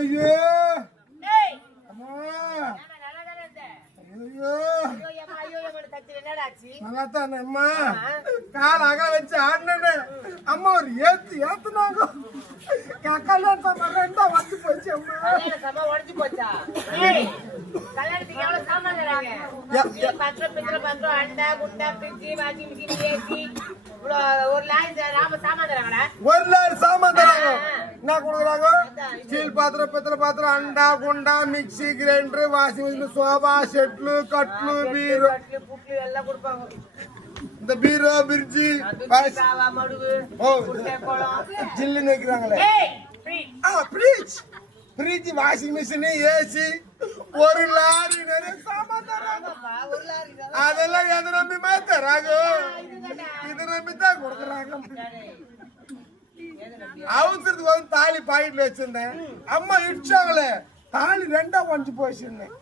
ஐயோ அம்மா நல்லா தான் அம்மா கால் அகல வச்சு ஆடினே அம்மா ஒரு ஏத்துனாங்க கல்யாணம் ரெண்டா வந்து போச்சு அம்மா உடஞ்சு போச்சா கல்யாணத்துக்கு எவ்வளவு சாமான் தராங்க பத்திரம் அண்டா குண்டா பிரிட்ஜி வாஷிங் மிஷின் ஏசி ஒரு லாரி சாமான் தராங்கடா 1 லாரி சாமான் தராங்க என்ன கொடுக்குறாங்க ஸ்டீல் பாத்திரம் பித்தளை பாத்திரம் அண்டா குண்டா mixie grinder washing machine sofa செட்லு கட்லு பீரோ புட்லு எல்லாம் கொடுப்பாங்க இந்த பீரோ பிரிட்ஜி மடுவு ஜில்லுன்னு வைக்கிறாங்களே fridge washing machine AC 1 lorry நிறைய சாமான் தராங்க அதெல்லாம் எதை நம்பிமா தராங்க இதை நம்பி தான் கொடுக்குறாங்க அவசரத்துக்கு வந்து தாலி பாக்கெட்ல வச்சிருந்தேன் அம்மா இடிச்சாங்களே தாலி ரெண்டா உடஞ்சு போயிருந்தேன்